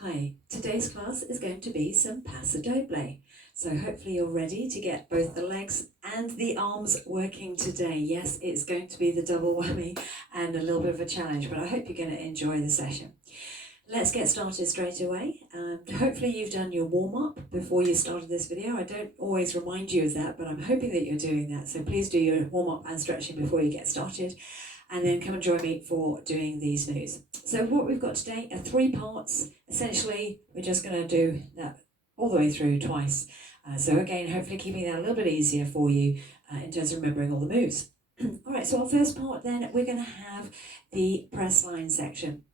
Hi, today's class is going to be some Paso Doble. So hopefully you're ready to get both the legs and the arms working today. Yes, it's going to be the double whammy and a little bit of a challenge, but I hope you're going to enjoy the session. Let's get started straight away. Hopefully you've done your warm-up before you started this video. I don't always remind you of that, but I'm hoping that you're doing that. So please do your warm-up and stretching before you get started. And then come and join me for doing these moves. So what we've got today are 3 parts. Essentially, we're just going to do that all the way through twice. So again, hopefully keeping that a little bit easier for you in terms of remembering all the moves. All right, so our first part then, we're going to have the press line section.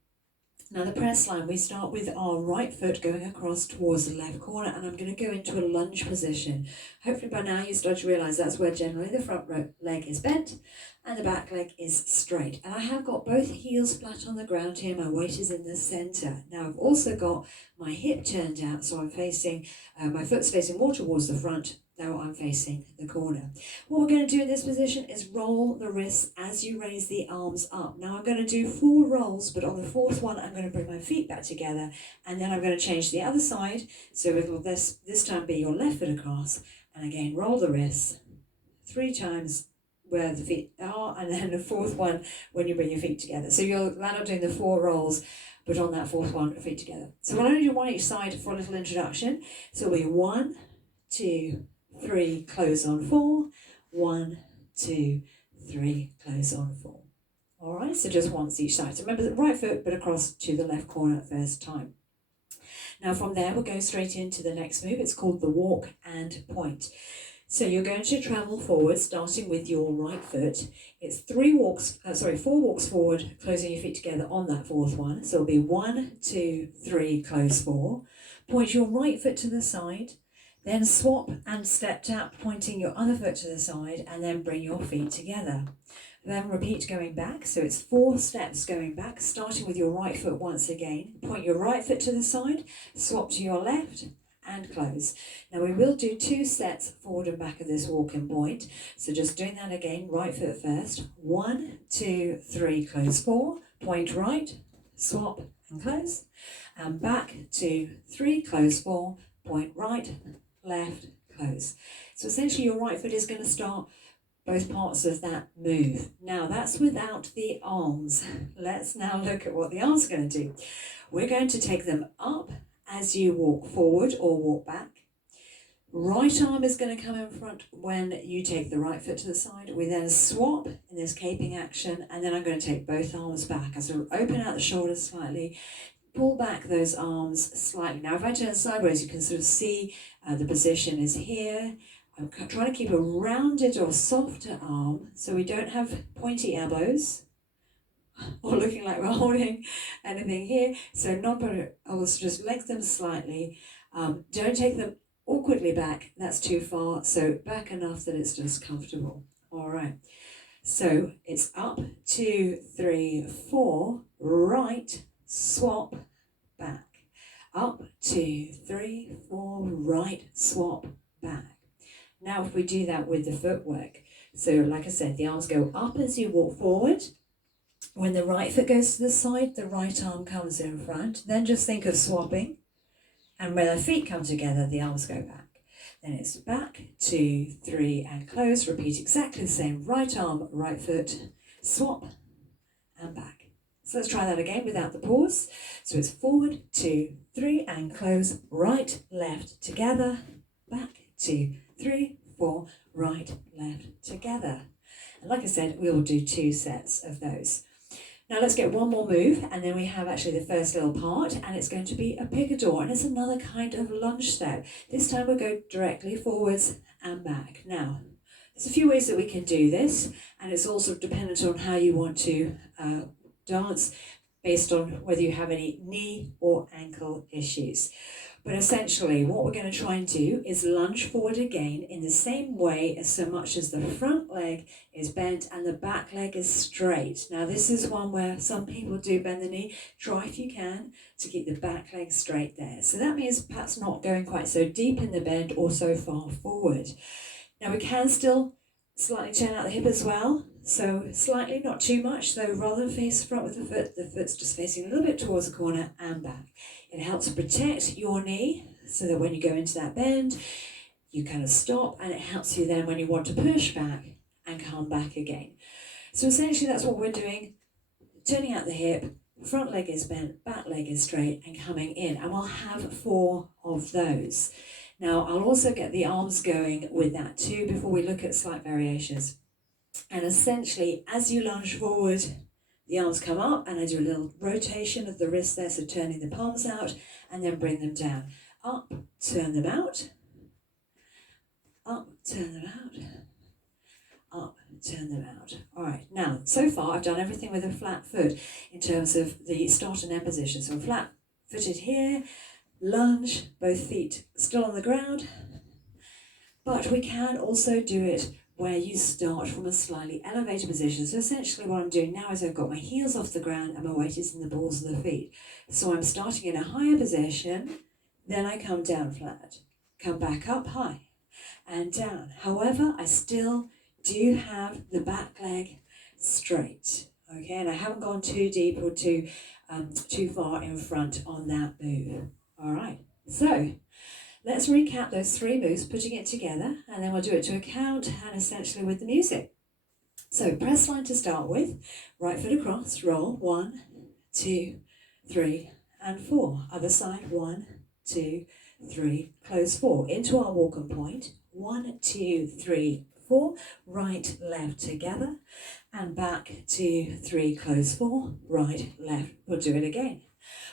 Now the press line, we start with our right foot going across towards the left corner, and I'm going to go into a lunge position. Hopefully by now you start to realise that's where generally the front leg is bent and the back leg is straight. And I have got both heels flat on the ground here, my weight is in the centre. Now I've also got my hip turned out, so I'm facing, my foot's facing more towards the front, now I'm facing the corner. What we're going to do in this position is roll the wrists as you raise the arms up. Now I'm going to do 4 rolls, but on the 4th one I'm going to bring my feet back together, and then I'm going to change to the other side. So it'll this time be your left foot across, and again roll the wrists 3 times where the feet are, and then the 4th one when you bring your feet together. So you'll land up doing the 4 rolls, but on that 4th one, feet together. So we'll only do one each side for a little introduction. So it'll be 1, 2, 3, close on 4, 1, 2, 3, close on 4. All right, so just once each side. So remember the right foot, but across to the left corner first time. Now from there, we'll go straight into the next move. It's called the walk and point. So you're going to travel forward, starting with your right foot. It's 4 walks forward, closing your feet together on that 4th one. So it'll be 1, 2, 3, close 4. Point your right foot to the side. Then swap and step tap, pointing your other foot to the side, and then bring your feet together. Then repeat going back, so it's 4 steps going back, starting with your right foot once again. Point your right foot to the side, swap to your left, and close. Now we will do 2 sets forward and back of this walking point, so just doing that again, right foot first. 1, 2, 3, close 4, point right, swap and close, and back 2, 3, close 4, point right, left, close. So essentially your right foot is going to start both parts of that move. Now that's without the arms. Let's now look at what the arms are going to do. We're going to take them up as you walk forward or walk back. Right arm is going to come in front when you take the right foot to the side. We then swap in this caping action, and then I'm going to take both arms back. As I open out the shoulders slightly, pull back those arms slightly. Now if I turn sideways, you can sort of see the position is here. I'm trying to keep a rounded or softer arm so we don't have pointy elbows or looking like we're holding anything here. So non-elbows, just lengthen them slightly. Don't take them awkwardly back, that's too far. So back enough that it's just comfortable. All right. So it's up, 2, 3, 4, right, swap, back. Up, 2, 3, 4, right, swap, back. Now if we do that with the footwork, so like I said, the arms go up as you walk forward. When the right foot goes to the side, the right arm comes in front. Then just think of swapping. And when the feet come together, the arms go back. Then it's back, 2, 3, and close. Repeat exactly the same. Right arm, right foot, swap, and back. So let's try that again without the pause. So it's forward, 2, 3, and close. Right, left, together, back, 2, 3, 4, right, left, together. And like I said, we will do 2 sets of those. Now let's get one more move, and then we have actually the first little part, and it's going to be a picador, and it's another kind of lunge step. This time we'll go directly forwards and back. Now, there's a few ways that we can do this, and it's also dependent on how you want to dance, based on whether you have any knee or ankle issues. But essentially, what we're going to try and do is lunge forward again in the same way as so much as the front leg is bent and the back leg is straight. Now, this is one where some people do bend the knee. Try if you can to keep the back leg straight there. So that means perhaps not going quite so deep in the bend or so far forward. Now, we can still Slightly turn out the hip as well. So slightly, not too much, so rather than face front with the foot's just facing a little bit towards the corner and back. It helps protect your knee so that when you go into that bend, you kind of stop, and it helps you then when you want to push back and come back again. So essentially that's what we're doing, turning out the hip, front leg is bent, back leg is straight and coming in, and we'll have 4 of those. Now I'll also get the arms going with that too before we look at slight variations. And essentially as you lunge forward, the arms come up and I do a little rotation of the wrist there, so turning the palms out and then bring them down. Up, turn them out, up, turn them out, up, turn them out. All right, now, so far I've done everything with a flat foot in terms of the start and end position. So I'm flat-footed here, lunge, both feet still on the ground, but we can also do it where you start from a slightly elevated position. So essentially what I'm doing now is I've got my heels off the ground and my weight is in the balls of the feet. So I'm starting in a higher position, then I come down flat, come back up high and down. However, I still do have the back leg straight, okay? And I haven't gone too deep or too far in front on that move. All right, so let's recap those 3 moves, putting it together, and then we'll do it to a count and essentially with the music. So press line to start with, right foot across, roll, 1, 2, 3, and 4. Other side, 1, 2, 3, close 4. Into our walk and point, 1, 2, 3, 4, right, left together, and back, 2, 3, close 4, right, left. We'll do it again.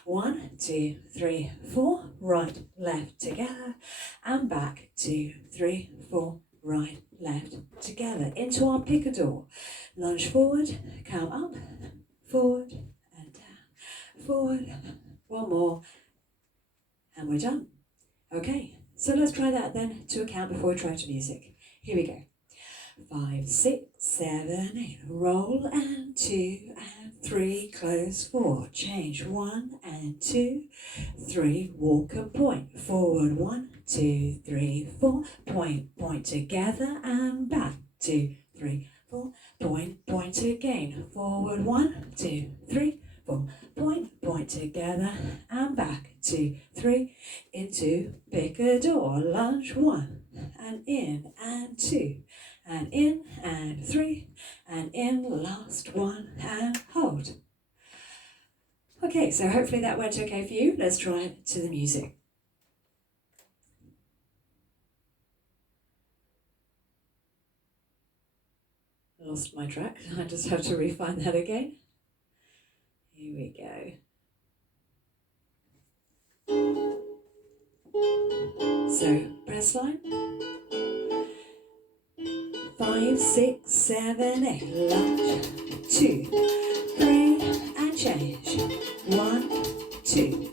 1, 2, 3, 4, right, left together, and back, 2, 3, 4, right, left together. Into our picador. Lunge forward, come up, forward, and down, forward. 1 more, and we're done. Okay, so let's try that then to a count before we try to music. Here we go. 5, 6, 7, 8, roll, and 2, and 3, close 4, change 1 and 2, 3, walk and point, forward 1, 2, 3, 4, point, point together and back, 2, 3, 4, point, point again, forward 1, 2, 3, 4, point, point together and back, 2, 3, into picador, lunge 1, and in, and 2, and in, and 3, and in, last 1, and hold. Okay, so hopefully that went okay for you. Let's try it to the music. Lost my track, I just have to refine that again. Here we go. So, press line. 5, 6, 7, 8, lunge, 2, 3, and change, 1, 2,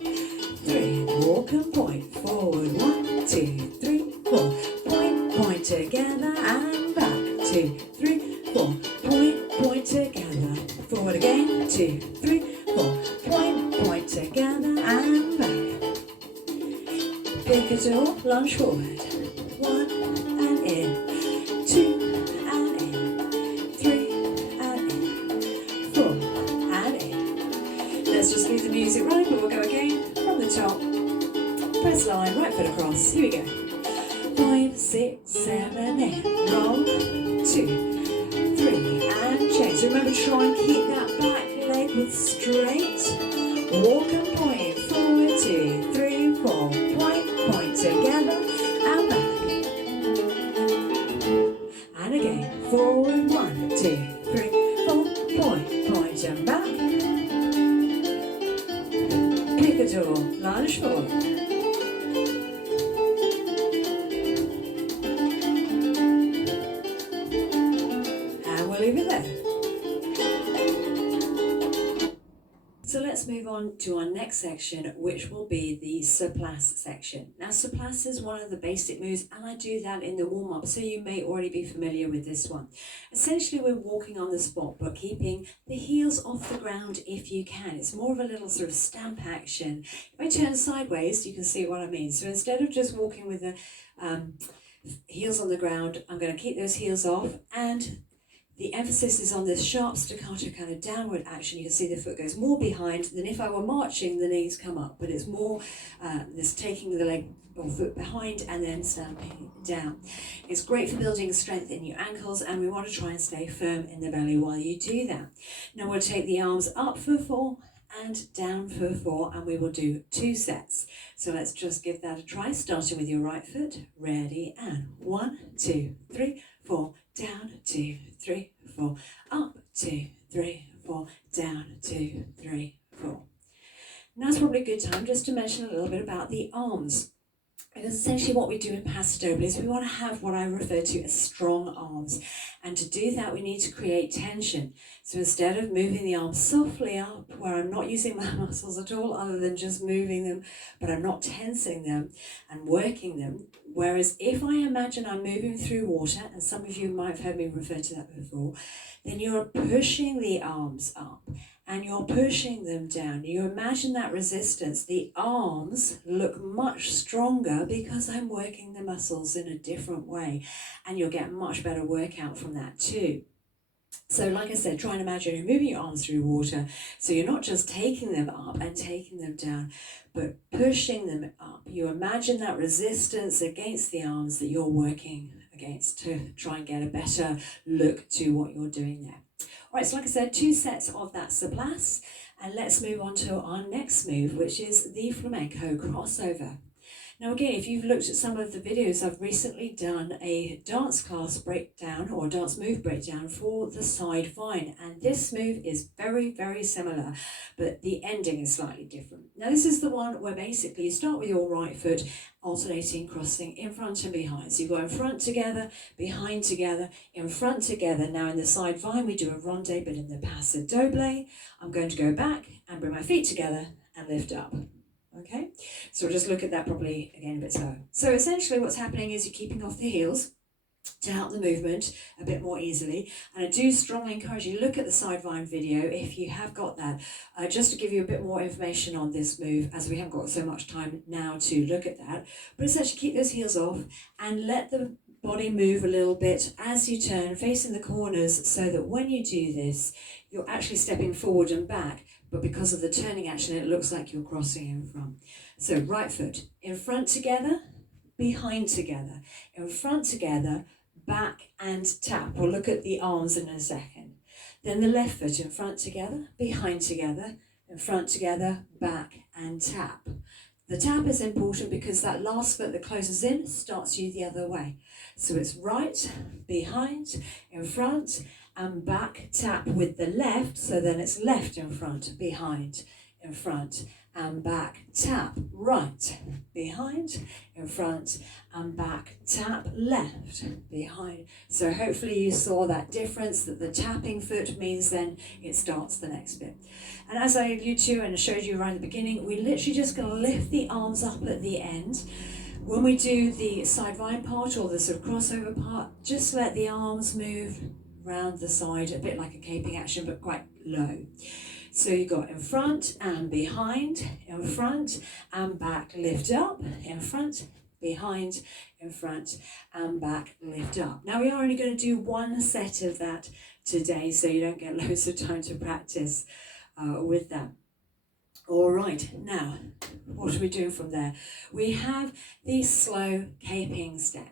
3, walk and point, forward, 1, 2, 3, 4, point, point together and back, 2, 3, 4, point, point together, forward again, 2, 3, 4, point, point together and back, picador, lunge forward, 1 and in, 2 and in, 3 and in, 4 and in. Let's just leave the music running, but we'll go again from the top. Press line, right foot across. Here we go. 5, 6, 7, 8. Roll, 2, 3, and change. So remember, try and keep that back leg with straight. Walk and point, forward, 2, 3, 4. Point, point together and back. And again, forward, 1, 2, 3, 4, point, point and back. Picador, lunge forward. And we'll leave it there. So let's move on to our next section, which will be the surplace section. Now, surplace is one of the basic moves, and I do that in the warm-up, so you may already be familiar with this one. Essentially, we're walking on the spot, but keeping the heels off the ground if you can. It's more of a little sort of stamp action. If I turn sideways, you can see what I mean. So instead of just walking with heels on the ground. I'm going to keep those heels off, and the emphasis is on this sharp staccato kind of downward action. You can see the foot goes more behind than if I were marching, the knees come up, but it's more this taking the leg or foot behind and then stamping down. It's great for building strength in your ankles, and we want to try and stay firm in the belly while you do that. Now we'll take the arms up for 4 and down for 4, and we will do 2 sets. So let's just give that a try, starting with your right foot. Ready, and 1, 2, 3, 4, down, 2, 3, 4, up, 2, 3, 4, down, 2, 3, 4. Now it's probably a good time just to mention a little bit about the arms. Because essentially what we do in Paso Doble is we want to have what I refer to as strong arms. And to do that, we need to create tension. So instead of moving the arms softly up, where I'm not using my muscles at all other than just moving them, but I'm not tensing them and working them. Whereas if I imagine I'm moving through water, and some of you might have heard me refer to that before, then you're pushing the arms up and you're pushing them down. You imagine that resistance. The arms look much stronger because I'm working the muscles in a different way, and you'll get much better workout from that too. So like I said, try and imagine you're moving your arms through water, so you're not just taking them up and taking them down, but pushing them up. You imagine that resistance against the arms that you're working against to try and get a better look to what you're doing there. All right, so like I said, 2 sets of that surplus, and let's move on to our next move, which is the flamenco crossover. Now again, if you've looked at some of the videos, I've recently done a dance class breakdown or dance move breakdown for the side vine, and this move is very, very similar, but the ending is slightly different. Now this is the one where basically you start with your right foot alternating, crossing in front and behind. So you go in front together, behind together, in front together. Now in the side vine we do a ronde, but in the Paso Doble I'm going to go back and bring my feet together and lift up. Okay, so we'll just look at that properly again a bit slower. So essentially what's happening is you're keeping off the heels to help the movement a bit more easily. And I do strongly encourage you to look at the side vine video if you have got that, just to give you a bit more information on this move, as we haven't got so much time now to look at that. But essentially keep those heels off and let the body move a little bit as you turn, facing the corners, so that when you do this, you're actually stepping forward and back. But because of the turning action, it looks like you're crossing in front. So right foot in front together, behind together, in front together, back and tap. We'll look at the arms in a second. Then the left foot in front together, behind together, in front together, back and tap. The tap is important because that last foot that closes in starts you the other way. So it's right, behind, in front, and back, tap with the left, so then it's left in front, behind, in front, and back, tap, right, behind, in front, and back, tap, left, behind. So hopefully you saw that difference, that the tapping foot means then it starts the next bit. And as I alluded to and showed you right at the beginning, we're literally just going to lift the arms up at the end. When we do the side vine part or the sort of crossover part, just let the arms move round the side, a bit like a caping action, but quite low. So you got in front and behind, in front and back, lift up, in front, behind, in front and back, lift up. Now we are only going to do 1 set of that today, so you don't get loads of time to practice with that. All right, now what are we doing from there? We have the slow caping step.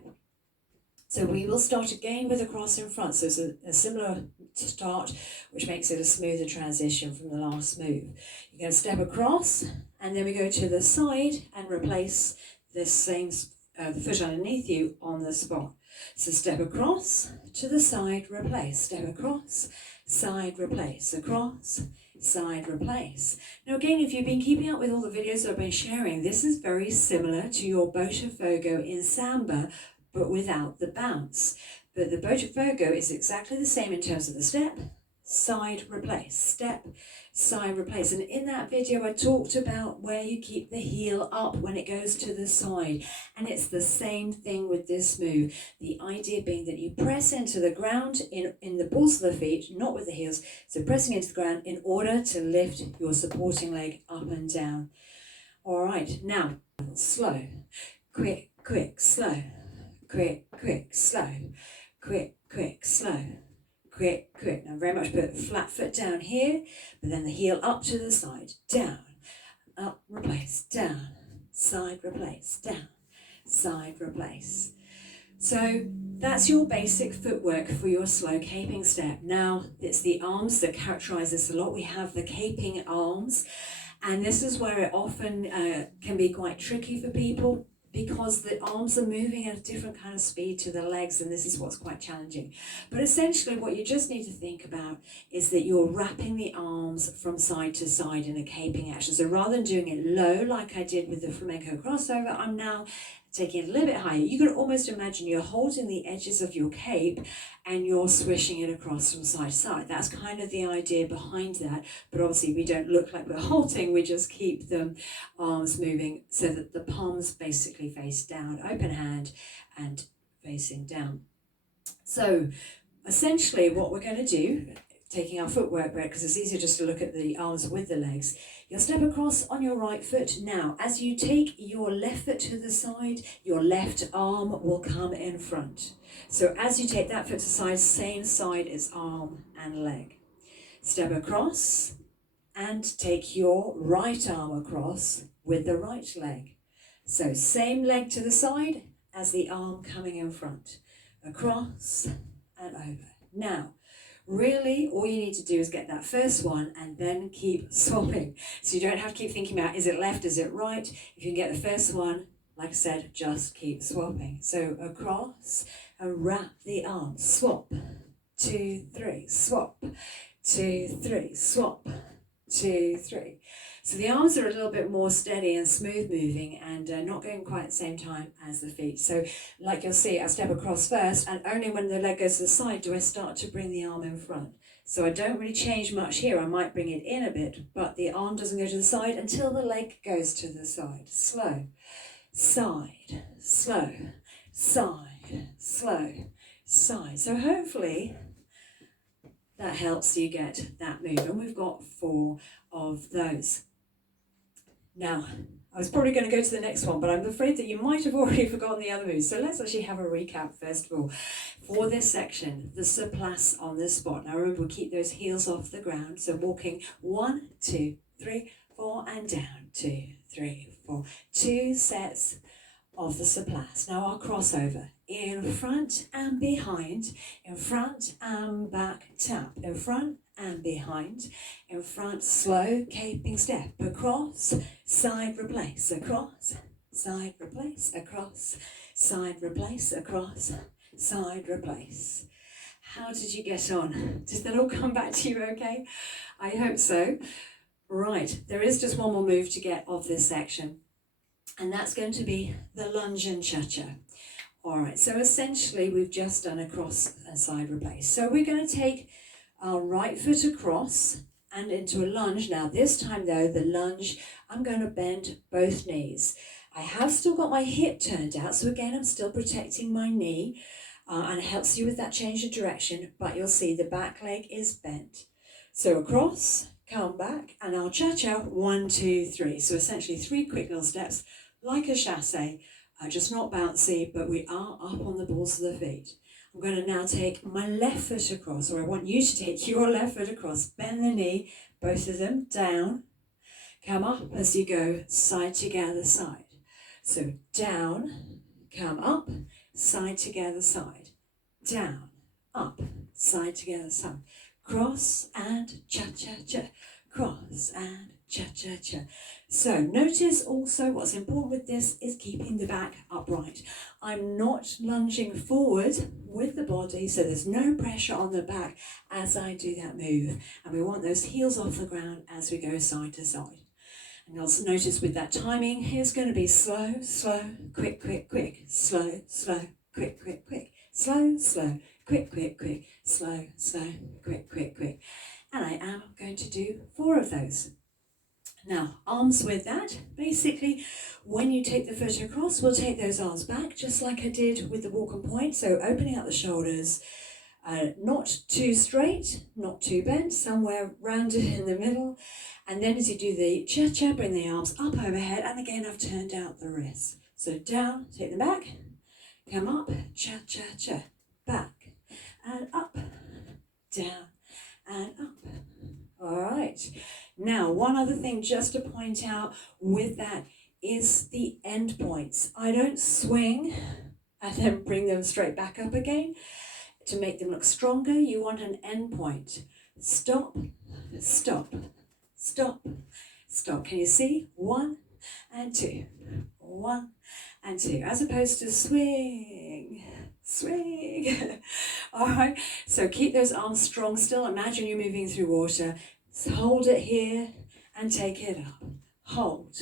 So we will start again with a cross in front. So it's a similar start, which makes it a smoother transition from the last move. You're going to step across, and then we go to the side and replace the same foot underneath you on the spot. So step across, to the side, replace. Step across, side, replace. Across, side, replace. Now again, if you've been keeping up with all the videos that I've been sharing, this is very similar to your Botafogo in Samba, but without the bounce. But the Botafogo is exactly the same in terms of the step, side, replace, step, side, replace. And in that video I talked about where you keep the heel up when it goes to the side. And it's the same thing with this move. The idea being that you press into the ground in the balls of the feet, not with the heels. So pressing into the ground in order to lift your supporting leg up and down. All right, now slow, quick, quick, slow. quick, quick, slow, quick, quick, slow, quick, quick. Now very much put flat foot down here, but then the heel up to the side, down, up, replace, down, side, replace, down, side, replace. So that's your basic footwork for your slow caping step. Now it's the arms that characterize this a lot. We have the caping arms, and this is where it often can be quite tricky for people, because the arms are moving at a different kind of speed to the legs, and this is what's quite challenging. But essentially what you just need to think about is that you're wrapping the arms from side to side in a caping action. So rather than doing it low like I did with the flamenco crossover, I'm now taking it a little bit higher. You can almost imagine you're holding the edges of your cape and you're swishing it across from side to side. That's kind of the idea behind that, but obviously we don't look like we're halting, we just keep the arms moving so that the palms basically face down, open hand and facing down. So essentially what we're going to do, taking our footwork back, because it's easier just to look at the arms with the legs, you'll step across on your right foot. Now, as you take your left foot to the side, your left arm will come in front. So as you take that foot to the side, same side as arm and leg. Step across and take your right arm across with the right leg. So same leg to the side as the arm coming in front. Across and over. Now, really, all you need to do is get that first one and then keep swapping. So you don't have to keep thinking about, is it left, is it right? If you can get the first one, like I said, just keep swapping. So across and wrap the arm. Swap, 2, 3, swap, 2, 3, swap, 2, 3. So the arms are a little bit more steady and smooth moving and not going quite at the same time as the feet. So like you'll see, I step across first, and only when the leg goes to the side do I start to bring the arm in front. So I don't really change much here. I might bring it in a bit, but the arm doesn't go to the side until the leg goes to the side. Slow, side, slow, side, slow, side. So hopefully that helps you get that move. And we've got 4 of those. Now, I was probably going to go to the next one, but I'm afraid that you might have already forgotten the other moves. So let's actually have a recap first of all. For this section, the surplace on this spot. Now remember, we keep those heels off the ground. So walking 1, 2, 3, 4, and down. 2, 3, 4. 2 sets of the surplace. Now our crossover. In front and behind, in front and back, tap, in front and behind, in front, slow, caping step, across, side, replace, across, side, replace, across, side, replace, across, side, replace. How did you get on? Did that all come back to you okay? I hope so. Right, there is just one more move to get of this section, and that's going to be the lunge and cha-cha. All right, so essentially we've just done a cross and side replace. So we're going to take our right foot across and into a lunge. Now this time though, the lunge, I'm going to bend both knees. I have still got my hip turned out, so again I'm still protecting my knee, and it helps you with that change of direction, but you'll see the back leg is bent. So across, come back, and I'll cha-cha, 1, 2, 3. So essentially 3 quick little steps like a chassé. Just not bouncy, but we are up on the balls of the feet. I'm going to now take my left foot across, or I want you to take your left foot across, bend the knee, both of them, down, come up as you go, side together, side. So down, come up, side together, side, down, up, side together, side, cross and cha-cha-cha, cross and cha-cha-cha. So notice also what's important with this is keeping the back upright. I'm not lunging forward with the body, so there's no pressure on the back as I do that move. And we want those heels off the ground as we go side to side. And also notice with that timing, here's going to be slow, slow, quick, quick, quick, slow, slow, quick, quick, quick, slow, slow, quick, quick, quick, slow, slow, quick, quick, quick. And I am going to do 4 of those. Now, arms with that, basically, when you take the foot across, we'll take those arms back, just like I did with the walk and point. So opening up the shoulders, not too straight, not too bent, somewhere rounded in the middle. And then as you do the cha-cha, bring the arms up overhead, and again, I've turned out the wrists. So down, take them back, Come up, cha-cha-cha, back, and up, down, and up. All right. Now, one other thing just to point out with that is the end points. I don't swing and then bring them straight back up again. To make them look stronger, you want an end point. Stop, stop, stop, stop. Can you see? 1 and 2. 1 and 2. As opposed to swing, swing. All right. So keep those arms strong still. Imagine you're moving through water. So hold it here and take it up. Hold,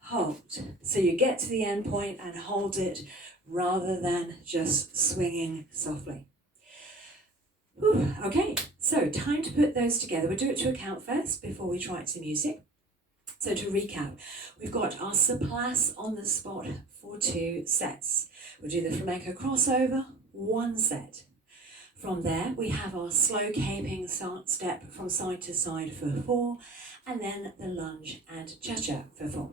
hold. So you get to the end point and hold it rather than just swinging softly. Whew, okay, so time to put those together. We'll do it to a count first before we try it to music. So to recap, we've got our surplus on the spot for 2 sets. We'll do the flamenco crossover, 1 set. From there, we have our slow caping step from side to side for 4, and then the lunge and cha-cha for 4.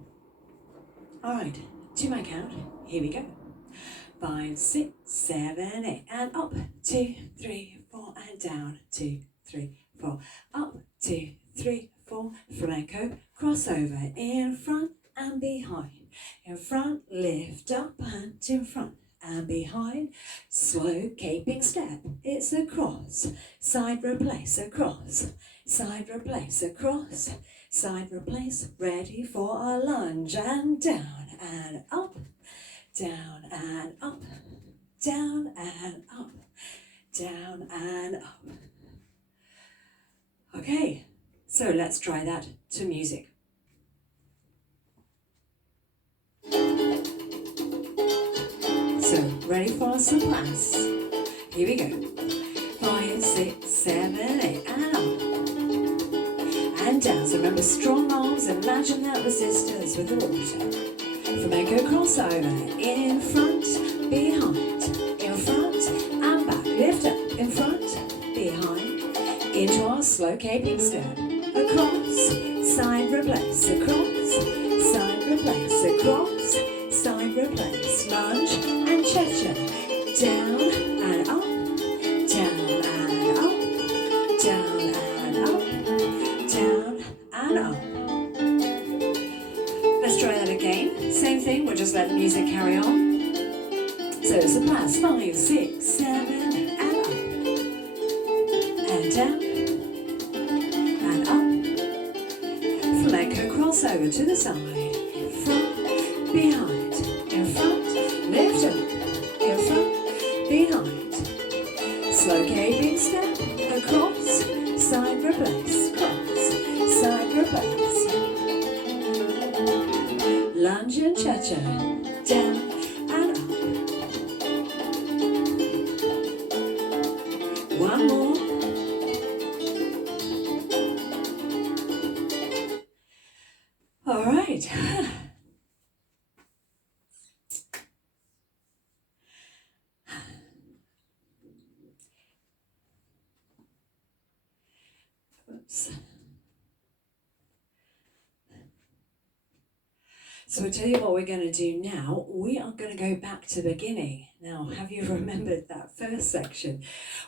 All right, to my count, here we go. 5, 6, 7, 8, and up, 2, 3, 4, and down, 2, 3, 4, up, 2, 3, 4, flamenco, crossover, in front and behind, in front, lift up and in front and behind, slow caping step, it's a cross, side replace, across, side replace, across, side replace, ready for our lunge, and down and up, down and up, down and up, down and up. Okay, so let's try that to music. So, ready for some class? Here we go. 5, 6, 7, 8, and up. And down. So remember, strong arms, imagine that resistance with the water. Flamenco crossover, in front, behind, in front and back, lift up, in front, behind, into our slow caping step, across, side replace, across, side replace, across, side replace, lunge and cha-cha, down and up, down and up, down and up, down and up. Let's try that again. Same thing, we'll just let the music carry on. So it's a plus 5, 6, 7, and up. And down. And up. Flamenco crossover to the side. In front, behind. In front, lift up. In front, behind. Slow caping step. Across, side replace. Cross, side replace. Lunge and cha-cha, down and up. One more. All right. Oops. So I'll tell you what we're going to do now. We are going to go back to the beginning. Now, have you remembered that first section?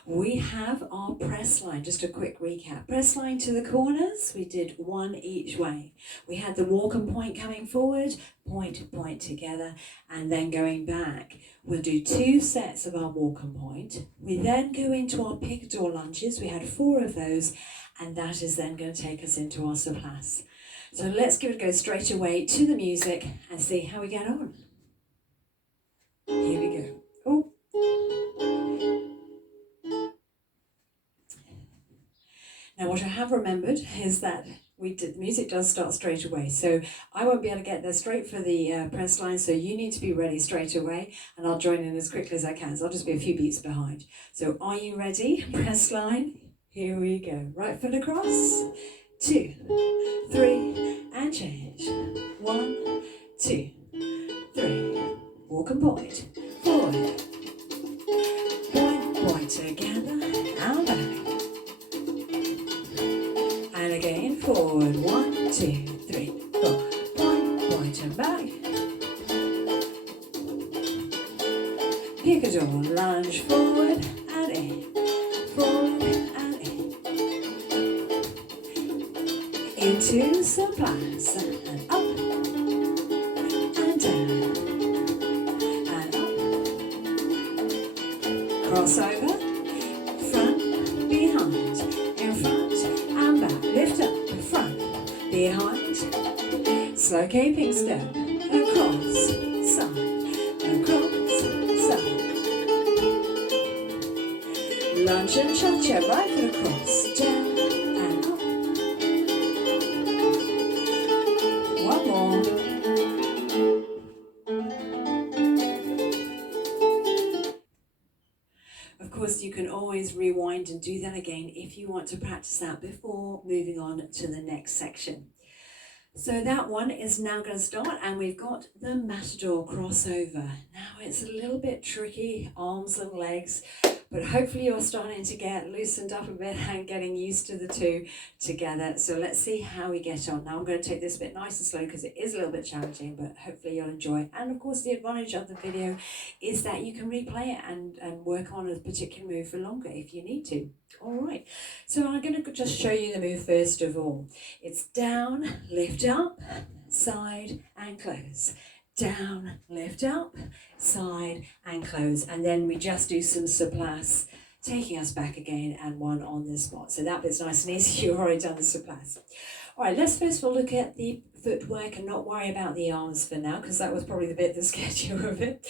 We have our press line. Just a quick recap. Press line to the corners. We did 1 each way. We had the walk and point coming forward, point, point together, and then going back. We'll do 2 sets of our walk and point. We then go into our picador lunges. We had 4 of those, and that is then going to take us into our surplus. So let's give it a go straight away to the music and see how we get on. Here we go. Oh. Now what I have remembered is that the music does start straight away. So I won't be able to get there straight for the press line, so you need to be ready straight away, and I'll join in as quickly as I can. So I'll just be a few beats behind. So are you ready? Press line. Here we go. Right foot across. 2, 3, and change. 1, 2, 3. Walk and point. Forward. Point, point together, and back. And again, forward. 1, 2, 3, 4. Point, point, and back. picador, lunge forward and in, forward and in. Into surplice, and up, and down, and up. Crossover, front, behind, in front and back. Lift up, front, behind. Slow keeping step, across, side, across, side. Lunge and cha-cha, right foot across, down and up. One more. Of course, you can always rewind and do that again if you want to practice that before moving on to the next section. So that one is now going to start, and we've got the matador crossover. Now it's a little bit tricky, arms and legs, but hopefully you're starting to get loosened up a bit and getting used to the two together. So let's see how we get on. Now I'm going to take this a bit nice and slow because it is a little bit challenging, but hopefully you'll enjoy it. And of course the advantage of the video is that you can replay it and work on a particular move for longer if you need to. All right, so I'm going to just show you the move first of all. It's down, lift up, side and close. Down, lift up, side and close, and then we just do some surplice, taking us back again, and one on the spot. So that bit's nice and easy. You've already done the surplice. All right, let's first of all look at the footwork and not worry about the arms for now, because that was probably the bit that scared you a bit.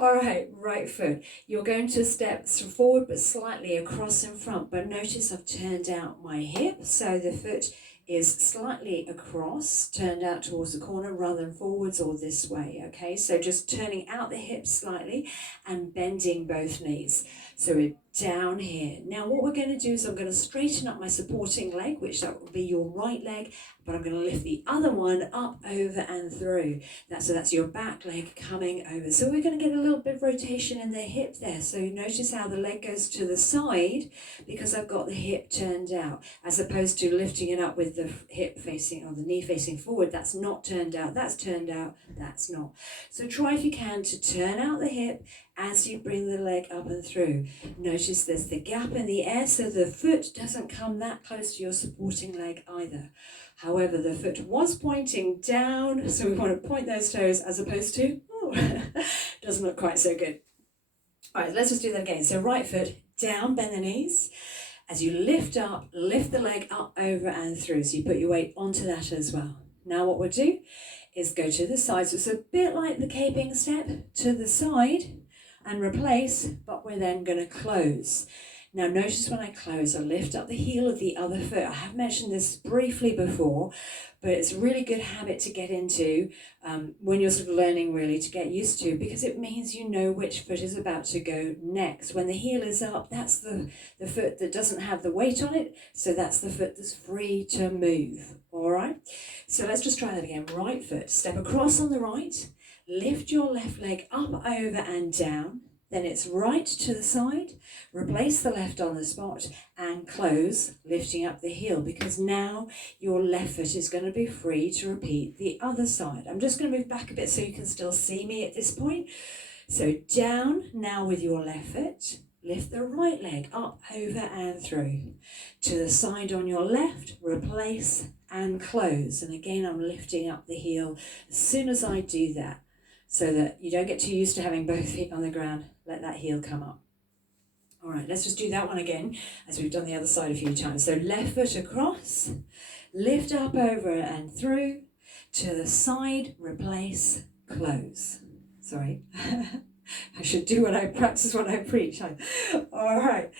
All right, right foot. You're going to step forward but slightly across in front, but notice I've turned out my hip, so the foot is slightly across, turned out towards the corner rather than forwards or this way, okay? So just turning out the hips slightly and bending both knees. So we're down here. Now what we're going to do is I'm going to straighten up my supporting leg, which that will be your right leg, but I'm going to lift the other one up, over and through. So that's your back leg coming over. So we're going to get a little bit of rotation in the hip there. So notice how the leg goes to the side because I've got the hip turned out, as opposed to lifting it up with the hip facing or the knee facing forward. That's not turned out, that's turned out, that's not. So try if you can to turn out the hip as you bring the leg up and through. Notice there's the gap in the air, so the foot doesn't come that close to your supporting leg either. However, the foot was pointing down, so we want to point those toes as opposed to, doesn't look quite so good. All right, let's just do that again. So right foot down, bend the knees. As you lift up, lift the leg up, over and through. So you put your weight onto that as well. Now what we'll do is go to the side. So it's a bit like the caping step, to the side and replace, but we're then going to close. Now notice when I close, I lift up the heel of the other foot. I have mentioned this briefly before, but it's a really good habit to get into when you're sort of learning, really, to get used to, because it means you know which foot is about to go next. When the heel is up, that's the foot that doesn't have the weight on it, so that's the foot that's free to move. All right, so let's just try that again. Right foot, step across on the right, lift your left leg up, over and down. Then it's right to the side, replace the left on the spot and close, lifting up the heel, because now your left foot is going to be free to repeat the other side. I'm just going to move back a bit so you can still see me at this point. So down now with your left foot, lift the right leg up, over and through. To the side on your left, replace and close. And again, I'm lifting up the heel as soon as I do that, so that you don't get too used to having both feet on the ground. Let that heel come up. All right, let's just do that one again, as we've done the other side a few times. So left foot across, lift up, over and through, to the side, replace, close. Sorry, I should do what I practice, what I preach. All right,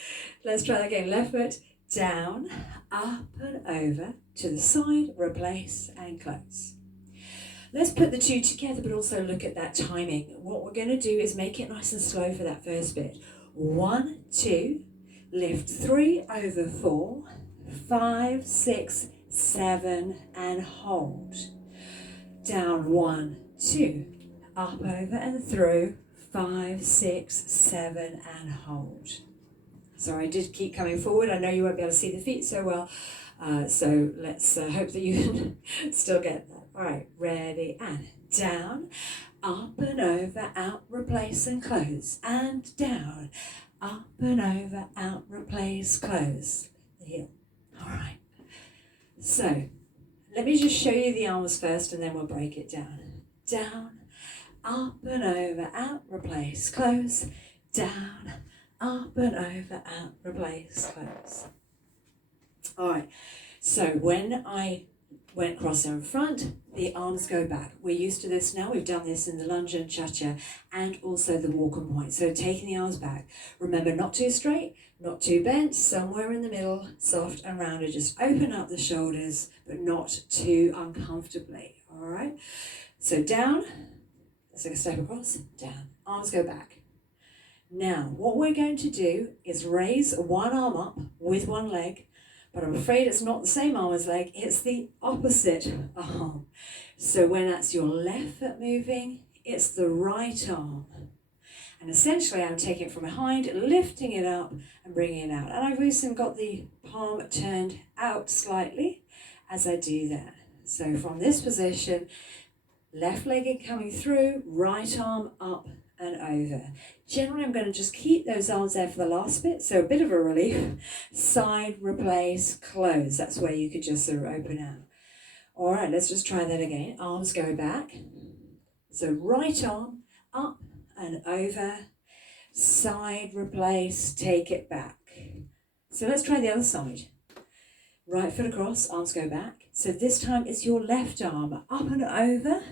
let's try that again. Left foot down, up and over, to the side, replace and close. Let's put the two together, but also look at that timing. What we're going to do is make it nice and slow for that first bit. 1, 2, lift 3 over 4, 5, 6, 7, and hold. Down 1, 2, up, over and through, 5, 6, 7, and hold. Sorry, I did keep coming forward. I know you won't be able to see the feet so well, so let's hope that you can still get that. All right, ready, and down, up and over, out, replace and close, and down, up and over, out, replace, close, the heel. All right, so let me just show you the arms first and then we'll break it down. Down, up and over, out, replace, close, down, up and over, out, replace, close. All right, so when I went cross in front, the arms go back. We're used to this now. We've done this in the lunge and cha-cha and also the walk and point. So taking the arms back. Remember, not too straight, not too bent, somewhere in the middle, soft and rounded. Just open up the shoulders, but not too uncomfortably. All right, so down. Let's take a step across, down. Arms go back. Now, what we're going to do is raise one arm up with one leg, but I'm afraid it's not the same arm as leg, it's the opposite arm. So when that's your left foot moving, it's the right arm. And essentially I'm taking it from behind, lifting it up and bringing it out. And I've recently got the palm turned out slightly as I do that. So from this position, left leg coming through, right arm up and over. Generally, I'm going to just keep those arms there for the last bit, so a bit of a relief. Side, replace, close. That's where you could just sort of open out. All right, let's just try that again. Arms go back. So right arm up and over. Side, replace, take it back. So let's try the other side. Right foot across, arms go back. So this time it's your left arm up and over.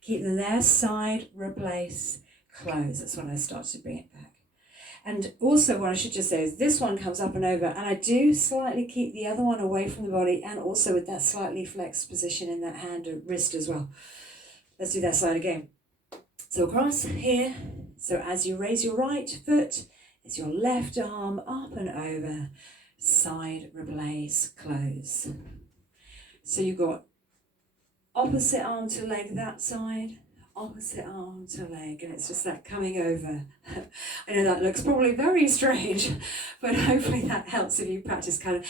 Keep them there, side, replace, close. That's when I start to bring it back. And also what I should just say is this one comes up and over, and I do slightly keep the other one away from the body, and also with that slightly flexed position in that hand or wrist as well. Let's do that side again. So across here, so as you raise your right foot, it's your left arm up and over, side, replace, close. So you've got opposite arm to leg that side, opposite arm to leg, and it's just that coming over. I know that looks probably very strange, but hopefully that helps if you practice kind of.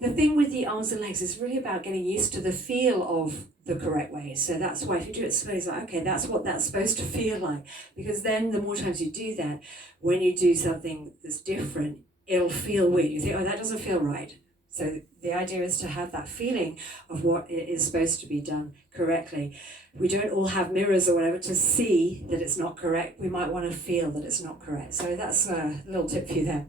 The thing with the arms and legs is really about getting used to the feel of the correct way. So that's why if you do it slowly, it's like, okay, that's what that's supposed to feel like. Because then the more times you do that, when you do something that's different, it'll feel weird. You think, oh, that doesn't feel right. So the idea is to have that feeling of what it is supposed to be done correctly. We don't all have mirrors or whatever to see that it's not correct. We might want to feel that it's not correct. So that's a little tip for you there.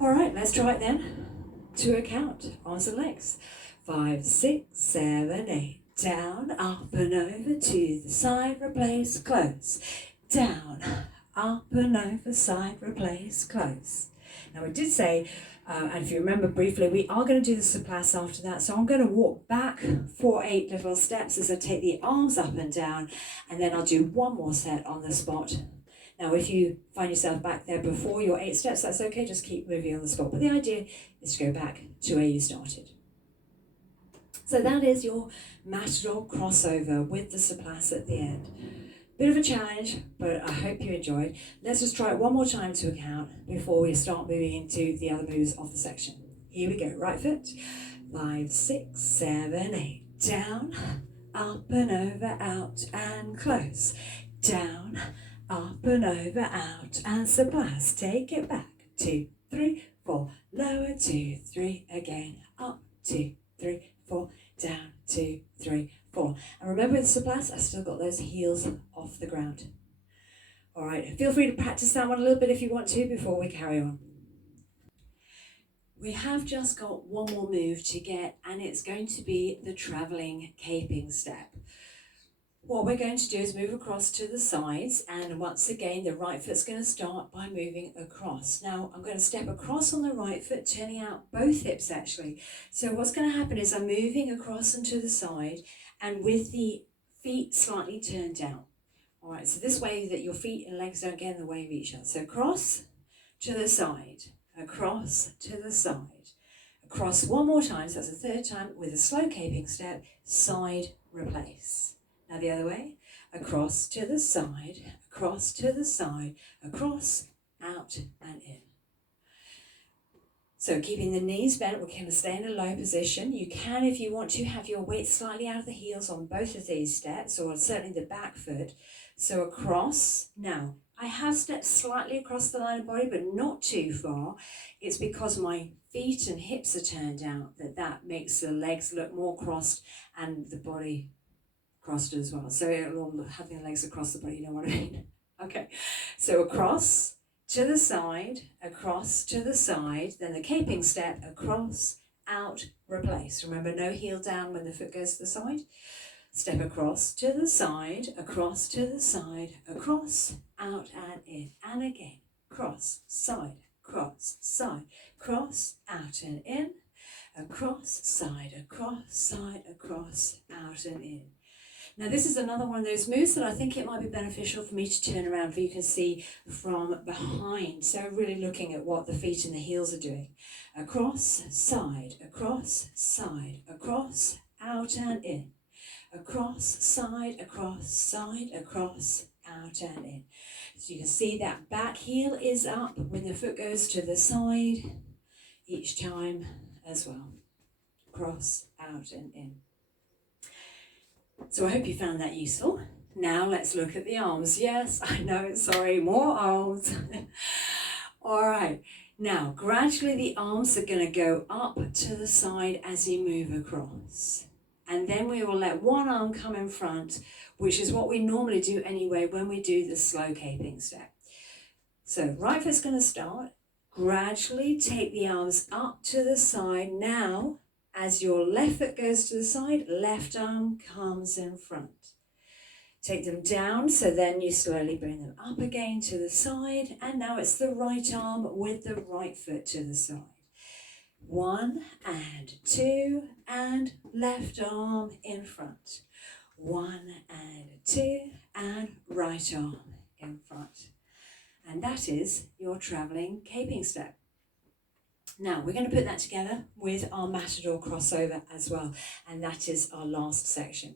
All right, let's try it then. To a count, arms and legs. 5, 6, 7, 8. Down, up and over to the side, replace, close. Down, up and over, side, replace, close. Now I did say, and if you remember briefly, we are going to do the surpass after that. So I'm going to walk back for 8 little steps as I take the arms up and down, and then I'll do one more set on the spot. Now, if you find yourself back there before your 8 steps, that's okay, just keep moving on the spot. But the idea is to go back to where you started. So that is your matador crossover with the surpass at the end. Bit of a challenge, but I hope you enjoyed. Let's just try it one more time to a count before we start moving into the other moves of the section. Here we go, right foot. 5, 6, 7, 8. Down, up and over, out and close. Down, up and over, out and surpass. Take it back. 2, 3, 4. Lower, 2, 3. Again, up, 2, 3, 4. Down, 2, 3, 4. And remember with the surpass, I've still got those heels off the ground. All right, feel free to practice that one a little bit if you want to before we carry on. We have just got one more move to get, and it's going to be the travelling caping step. What we're going to do is move across to the sides, and once again the right foot's going to start by moving across. Now I'm going to step across on the right foot, turning out both hips actually. So what's going to happen is I'm moving across and to the side, and with the feet slightly turned down. All right, so this way that your feet and legs don't get in the way of each other. So across to the side, across to the side, across one more time, so that's the third time with a slow caping step, side, replace. Now the other way, across to the side, across to the side, across, out and in. So keeping the knees bent, we're going to stay in a low position. You can, if you want to, have your weight slightly out of the heels on both of these steps, or certainly the back foot. So across. Now, I have stepped slightly across the line of body, but not too far. It's because my feet and hips are turned out that makes the legs look more crossed and the body crossed as well. So it'll have the legs across the body, you know what I mean? Okay, so across to the side, across to the side, then the caping step, across, out, replace. Remember, no heel down when the foot goes to the side. Step across to the side, across to the side, across, out and in, and again, cross, side, cross, side, cross, out and in, across, side, across, out and in. Now this is another one of those moves that I think it might be beneficial for me to turn around for you can see from behind. So really looking at what the feet and the heels are doing. Across, side, across, out and in. Across, side, across, out and in. So you can see that back heel is up when the foot goes to the side each time as well. Across, out and in. So I hope you found that useful. Now let's look at the arms. Yes, I know, sorry, more arms. All right, now gradually the arms are going to go up to the side as you move across. And then we will let one arm come in front, which is what we normally do anyway when we do the slow caping step. So right foot's going to start. Gradually take the arms up to the side. Now, as your left foot goes to the side, left arm comes in front. Take them down, so then you slowly bring them up again to the side, and now it's the right arm with the right foot to the side. 1 and 2 and left arm in front. 1 and 2 and right arm in front. And that is your travelling caping step. Now we're going to put that together with our matador crossover as well, and that is our last section.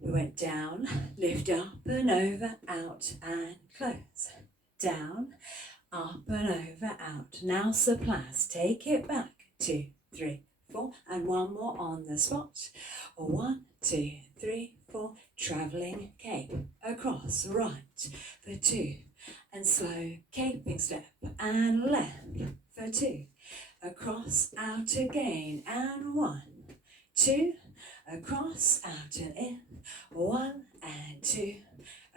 We went down, lift up and over, out and close. Down, up and over, out. Now surplus, take it back. 2, 3, 4, and one more on the spot. 1, 2, 3, 4, travelling cape across, right for 2, and slow caping step, and left for 2, across, out again, and 1, 2, across, out and in, 1 and 2,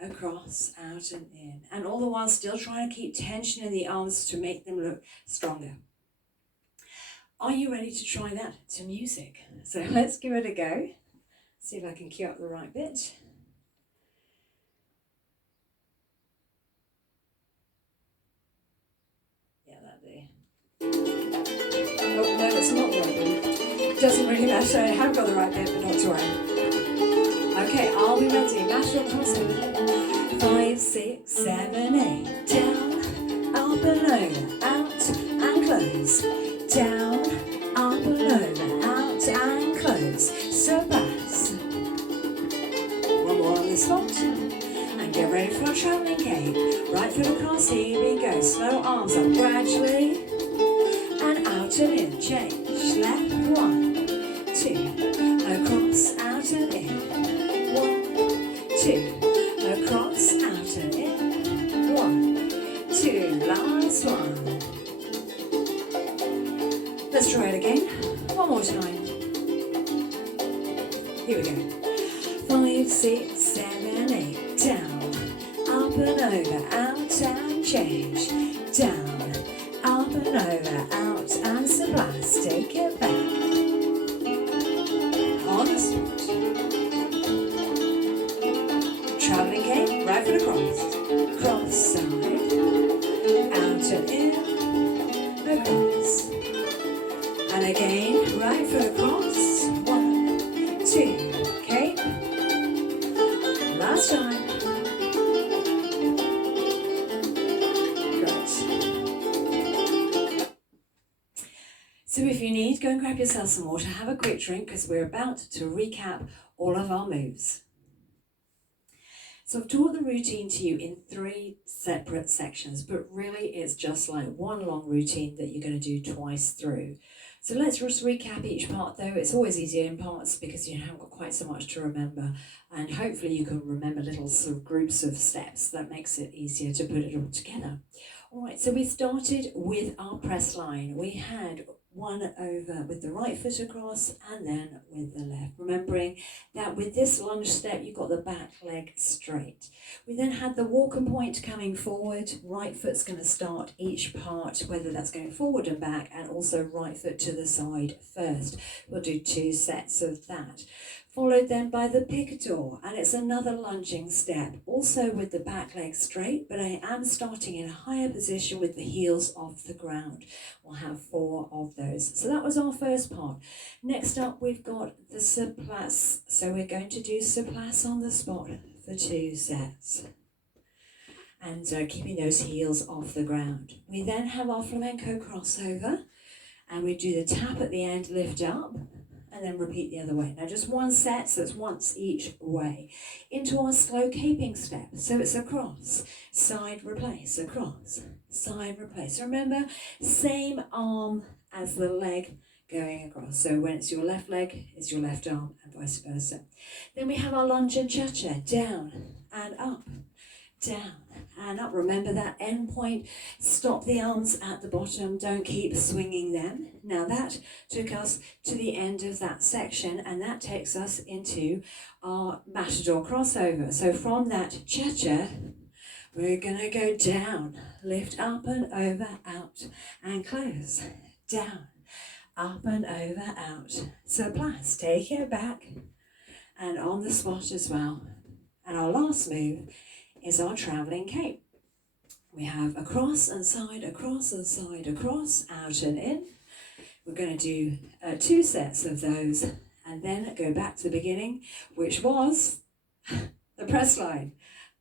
across, out and in, and all the while still trying to keep tension in the arms to make them look stronger. Are you ready to try that to music? So let's give it a go. See if I can cue up the right bit. Yeah, that'll do. Oh, no, that's not the right bit. It doesn't really matter. I have got the right bit, but not to worry. Okay, are we ready? Matador crossover. 5, 6, 7, 8. Down, up and over, out and close. Down, up and over, out and close. Surpass. One more on the spot. And get ready for a travelling cape. Right foot across, here we go. Slow arms up gradually. And out and in, change. Left, 1, 2. Across, out and in. 1, 2. Across, out and in. 1, 2. Last one. Let's try it again. One more time. Here we go. 5, 6, 7, 8. Down, up and over, out and change. Down, up and over, out and surplus. Take it back. On the spot. Travelling cape, right foot across. Cross side. Out and in. Across. And again, right foot across. 1, 2, cape. Last time. Great. So if you need, go and grab yourself some water, have a quick drink, because we're about to recap all of our moves. So I've taught the routine to you in 3 separate sections, but really it's just like one long routine that you're going to do twice through. So let's just recap each part though. It's always easier in parts because you haven't got quite so much to remember, and hopefully you can remember little sort of groups of steps. That makes it easier to put it all together. All right, so we started with our press line. We had one over with the right foot across and then with the left. Remembering that with this lunge step, you've got the back leg straight. We then had the walking point coming forward. Right foot's going to start each part, whether that's going forward and back, and also right foot to the side first. We'll do 2 sets of that. Followed then by the picador, and it's another lunging step, also with the back leg straight, but I am starting in a higher position with the heels off the ground. We'll have 4 of those. So that was our first part. Next up, we've got the surplace. So we're going to do surplace on the spot for 2 sets. And keeping those heels off the ground. We then have our flamenco crossover, and we do the tap at the end, lift up, and then repeat the other way. Now just 1 set, so it's once each way. Into our slow caping step. So it's across, side, replace, across, side, replace. So remember, same arm as the leg going across. So when it's your left leg, it's your left arm, and vice versa. Then we have our lunge and cha-cha, down and up, down and up. Remember that end point. Stop the arms at the bottom. Don't keep swinging them. Now that took us to the end of that section, and that takes us into our matador crossover. So from that cha-cha, we're going to go down, lift up and over, out, and close. Down, up and over, out. Surplace, take it back, and on the spot as well. And our last move is our travelling cape. We have across and side, across and side, across, out and in. We're going to do 2 sets of those, and then go back to the beginning, which was the press line.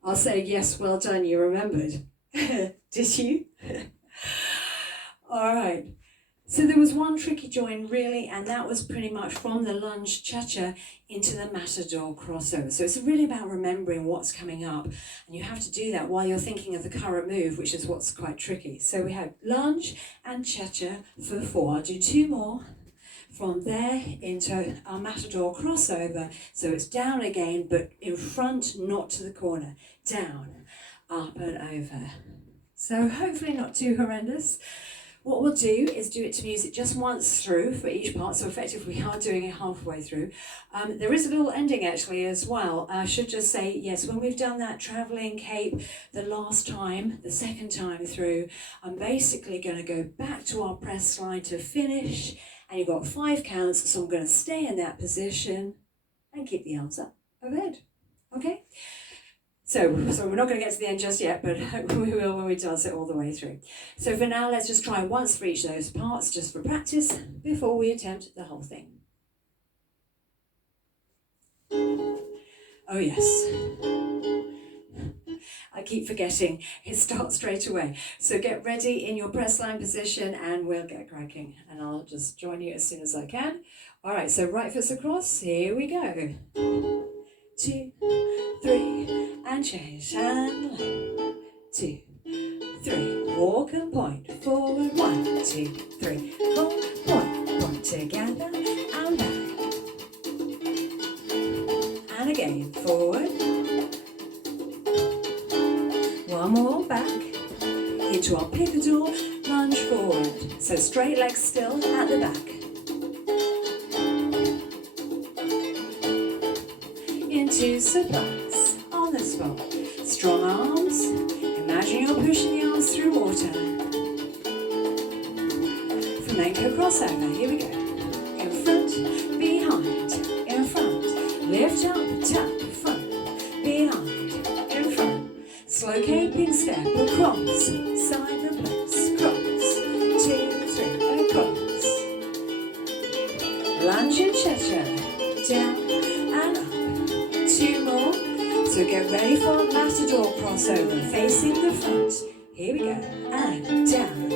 I'll say, yes, well done, you remembered. Did you? All right. So there was one tricky join really, and that was pretty much from the lunge cha-cha into the matador crossover. So it's really about remembering what's coming up, and you have to do that while you're thinking of the current move, which is what's quite tricky. So we have lunge and cha-cha for 4. I'll do 2 more. From there into our matador crossover. So it's down again, but in front, not to the corner. Down, up and over. So hopefully not too horrendous. What we'll do is do it to music just once through for each part, so effectively we are doing it halfway through. There is a little ending actually as well. I should just say, yes, when we've done that travelling cape the last time, the second time through, I'm basically going to go back to our press line to finish, and you've got 5 counts, so I'm going to stay in that position and keep the arms up overhead, okay? So we're not going to get to the end just yet, but we will when we dance it all the way through. So for now, let's just try once for each of those parts, just for practice, before we attempt the whole thing. Oh yes. I keep forgetting, it starts straight away. So get ready in your press line position and we'll get cracking. And I'll just join you as soon as I can. All right, so right foot's across, here we go. 2, 3, and change, and left. 2, 3, walk and point, forward, 1, 2, 3, 4, point together, and back. And again, forward. 1 more, back. Into our picador, lunge forward. So straight legs still at the back. Into surplace on the spot. Strong arms. Imagine you're pushing the arms through water. Flamenco crossover. Here we go. In front, behind, in front. Lift up, tap, front, behind, in front. Slow caping step across. Side replace. Cross. 2, 3, across. Lunge and cha-cha. Down and up. 2 more. So get ready for a matador crossover, facing the front. Here we go. And down,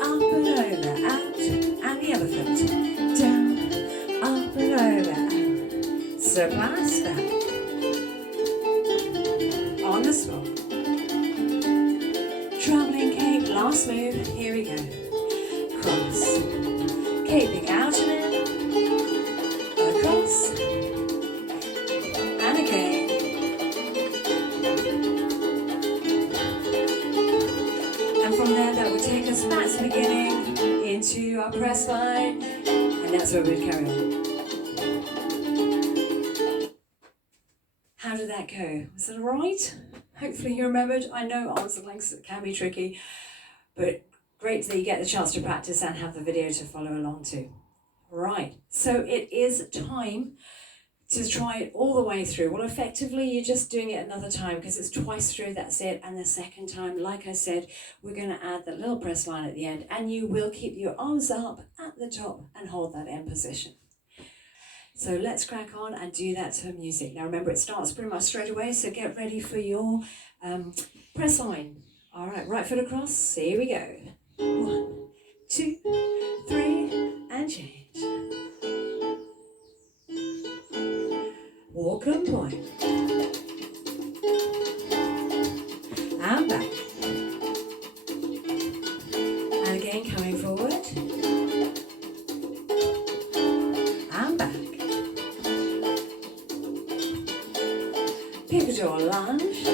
up and over, out, and the other foot. Down, up and over, out. Surplace back. well. Travelling cape, last move, here we go. Cross, caping out and in, across, and again. And from there, that would take us back to the beginning, into our press line, and that's where we'd carry on. How did that go? Was it all right? Hopefully you remembered. I know arms and legs can be tricky, but great that you get the chance to practice and have the video to follow along to. Right, so it is time to try it all the way through. Well, effectively, you're just doing it another time because it's twice through, that's it. And the second time, like I said, we're going to add that little press line at the end, and you will keep your arms up at the top and hold that end position. So let's crack on and do that to music. Now remember, it starts pretty much straight away, so get ready for your press line. All right, right foot across, here we go. 1, 2, 3, and change. Walk and point. And back. And again, coming forward. And back. Pivot or lunge.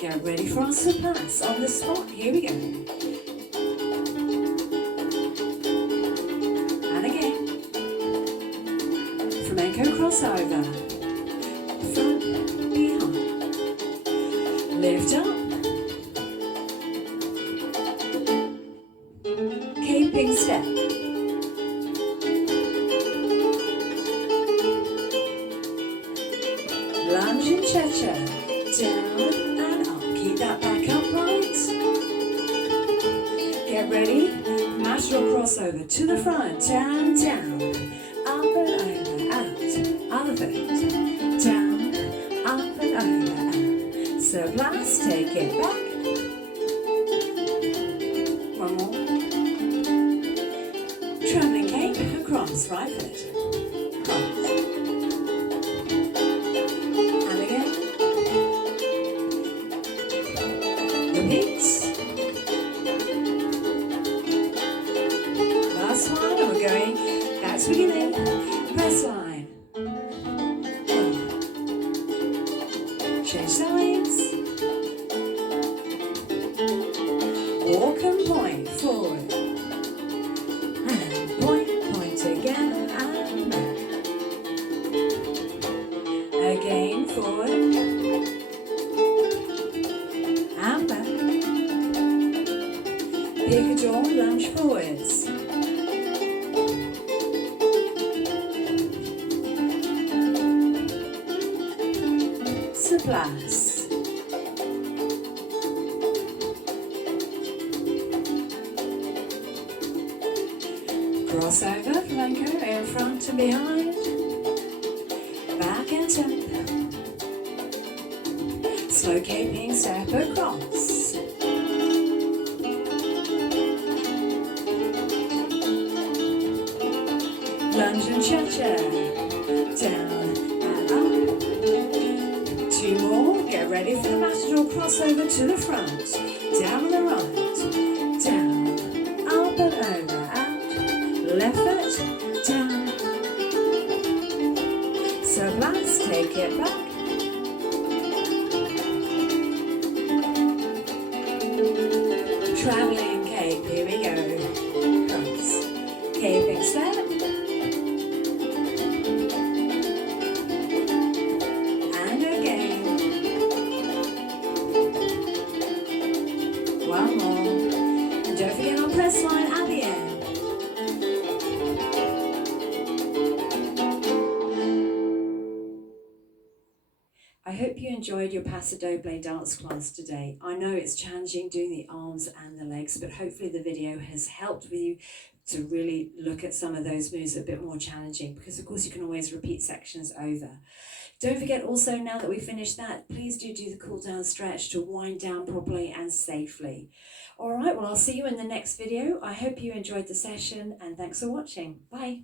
Get ready for our surpass on the spot. Here we go. And again. Flamenco crossover. Front, behind. Lift up. Caping step. Lunge and cha-cha, down and up. Keep that back upright. Get ready. Lateral crossover to the front and down. Up and over, out. Other foot. Down, up and over, out. So last, take it back. One more. Travelling cape across, right foot. Cross. Last one, and we're going back to the beginning. Press line. Change sides. Walk and point forward. And point again and back. Again, forward. And back. Picador, lunge forwards. Surplus. Crossover, flamenco, in front and behind. Back and turn. Slow caping step across. Lunge and cha-cha. Down and up. 2 more. Get ready for the matador crossover to the front. Down and the right. Down. Up and over. Out. Left foot. Down. So last, take it back. Travelling cape. Here we go. Cross. Caping step. One more. And don't forget our press line at the end. I hope you enjoyed your Paso Doble dance class today. I know it's challenging doing the arms and the legs, but hopefully the video has helped with you to really look at some of those moves a bit more challenging, because of course you can always repeat sections over. Don't forget also, now that we've finished that, please do the cool down stretch to wind down properly and safely. All right, well, I'll see you in the next video. I hope you enjoyed the session, and thanks for watching. Bye.